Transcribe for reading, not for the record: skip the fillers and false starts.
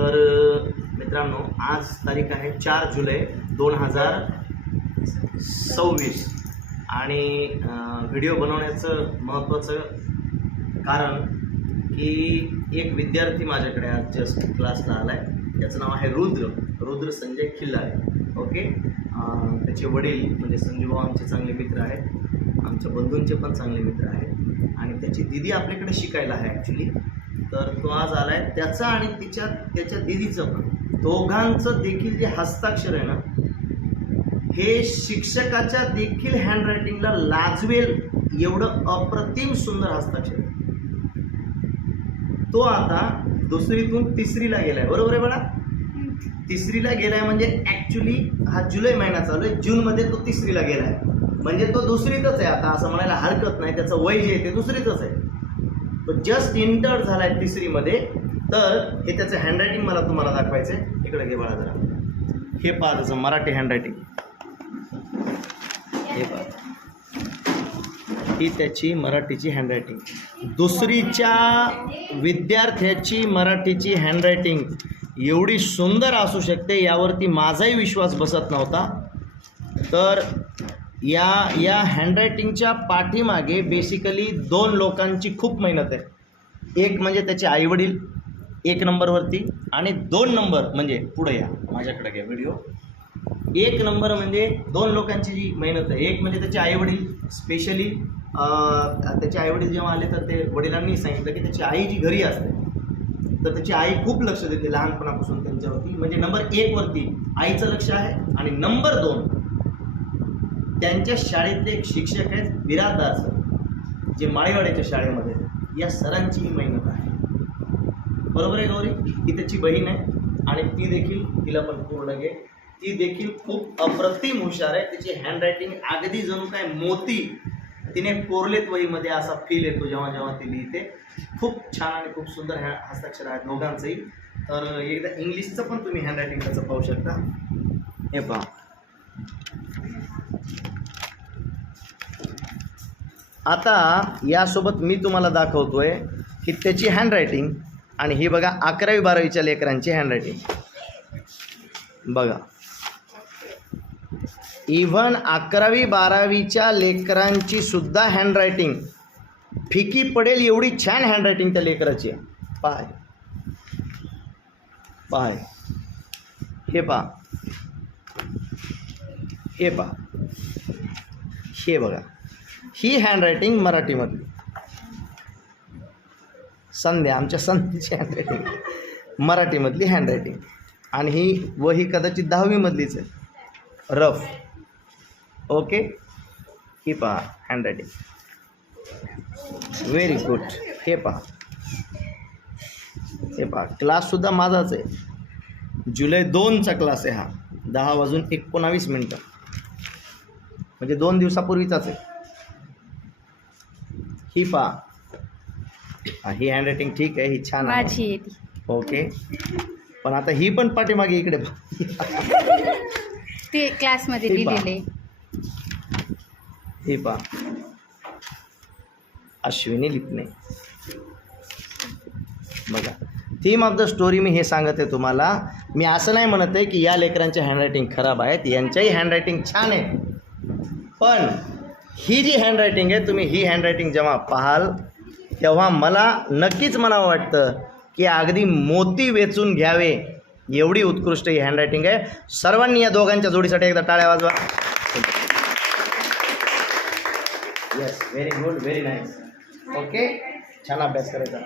तर मित्रांनो, आज तारीख आहे 4 जुलै 2026 आणि व्हिडिओ बनवण्याचं महत्त्वाचं कारण की एक विद्यार्थी माझ्याकडे आज जस्ट क्लासला आला आहे. त्याचं नाव आहे रुद्र संजय खिल्लारे. ओके. त्याचे वडील म्हणजे संजूभाऊ आमचे चांगले मित्र आहेत, आमच्या बंधूंचे पण चांगले मित्र आहेत आणि त्याची दिदी आपल्याकडे शिकायला आहे ॲक्च्युली. तर तो आज आला आहे. त्याचा आणि त्याच्या दिदीचं पण दोघांचं देखील जे हस्ताक्षर आहे ना, हे शिक्षकाच्या देखील हँडरायटिंगला लाजवेल एवढं अप्रतिम सुंदर हस्ताक्षर आहे. तो आता दुसरीतून तिसरीला गेलाय. बरोबर आहे बघा, तिसरीला गेलाय म्हणजे ॲक्च्युली हा जुलै महिना चालू आहे, जूनमध्ये तो तिसरीला गेलाय म्हणजे तो दुसरीतच आहे आता, असं म्हणायला हरकत नाही. त्याचं वय जे आहे ते दुसरीतच आहे. तो जस्ट इंटर झाला आहे तिसरीमध्ये. तर हे त्याचं हँडरायटिंग मला तुम्हाला दाखवायचं आहे. इकडे घे बाळा जरा. हे पहा त्याचं मराठी हँडरायटिंग. हे पहा, ही त्याची मराठीची हँडरायटिंग. दुसरीच्या विद्यार्थ्याची मराठीची हँडरायटिंग एवढी सुंदर असू शकते यावरती माझाही विश्वास बसत नव्हता. तर या हँडरायटिंगच्या पाठीमागे बेसिकली 2 लोकांची खूप मेहनत आहे. एक म्हणजे त्याचे आईवडील 1 नंबरवरती, आणि 2 नंबर म्हणजे पुढे या माझ्याकडे घ्या व्हिडिओ. 1 नंबर म्हणजे 2 लोकांची जी मेहनत आहे. एक म्हणजे त्याचे आईवडील. स्पेशली त्याचे आईवडील जेव्हा आले तर ते वडिलांनी सांगितलं की त्याची आई जी घरी असते तर त्याची आई खूप लक्ष देते लहानपणापासून त्यांच्यावरती. म्हणजे नंबर 1 वरती आईचं लक्ष आहे, आणि नंबर 2 त्यांच्या शाळेतले एक शिक्षक आहेत बिराददार सर, जे माळीवाड्याच्या शाळेमध्ये. या सरांची ही मेहनत आहे. बरोबर आहे गौरी? ही त्याची बहीण आहे आणि ती देखील, तिला पण पूर्ण घे, ती देखील खूप अप्रतिम हुशार आहे. तिची हँडरायटिंग अगदी जणू काय मोती तिने कोरलेत वहीमध्ये असा फील येतो जेव्हा ती लिहिते. खूप छान आणि खूप सुंदर हस्ताक्षर आहेत दोघांचंही. तर एकदा इंग्लिशचं पण तुम्ही हँडरायटिंग त्याचं पाहू शकता. हे पहा, आता यासोबत मी तुम्हाला दाखवतोय की त्याची हँडरायटिंग, आणि ही बघा 11वी 12वीच्या लेकरांची हँडरायटिंग बघा. इव्हन 11वी 12वीच्या लेकरांची सुद्धा हँडरायटिंग फिकी पडेल एवढी छान हँडरायटिंग त्या लेकराची आहे. पाय पाय, हे पहा, हे पहा, हे बघा. ही हँडरायटिंग मराठीमधली संध्या, आमच्या संध्याची हँडरायटिंग मराठीमधली हँडरायटिंग. आणि ही वही कदाचित 10वी मधलीच आहे, रफ. ओके. ही पहा हँडरायटिंग, व्हेरी गुड. हे पहा, हे पहा. क्लाससुद्धा माझाच आहे. जुलै 2चा क्लास आहे हा. 10:19 म्हणजे 2 दिवसापूर्वीचाच आहे. ही पहा, ही हँडरायटिंग ठीक आहे, ही छान आहे. ओके. पण आता ही पण पाठीमागे इकडे ते क्लासमध्ये लिहिलेले. हे पहा, अश्विनी लिपणे. बघा, थीम ऑफ द स्टोरी मी हे सांगत आहे तुम्हाला. मी असं नाही म्हणत आहे की या लेकरांचे हँडरायटिंग खराब आहेत, यांच्याही हँडरायटिंग छान आहे. पण ही जी हँडरायटिंग आहे, तुम्ही ही हँडरायटिंग जेव्हा पाहाल तेव्हा मला नक्कीच म्हणावं वाटतं की अगदी मोती वेचून घ्यावे एवढी उत्कृष्ट ही हँडरायटिंग आहे. सर्वांनी या दोघांच्या जोडीसाठी एकदा टाळ्या वाजवा. Yes, very good, very nice. Okay. छान अभ्यास करायचा.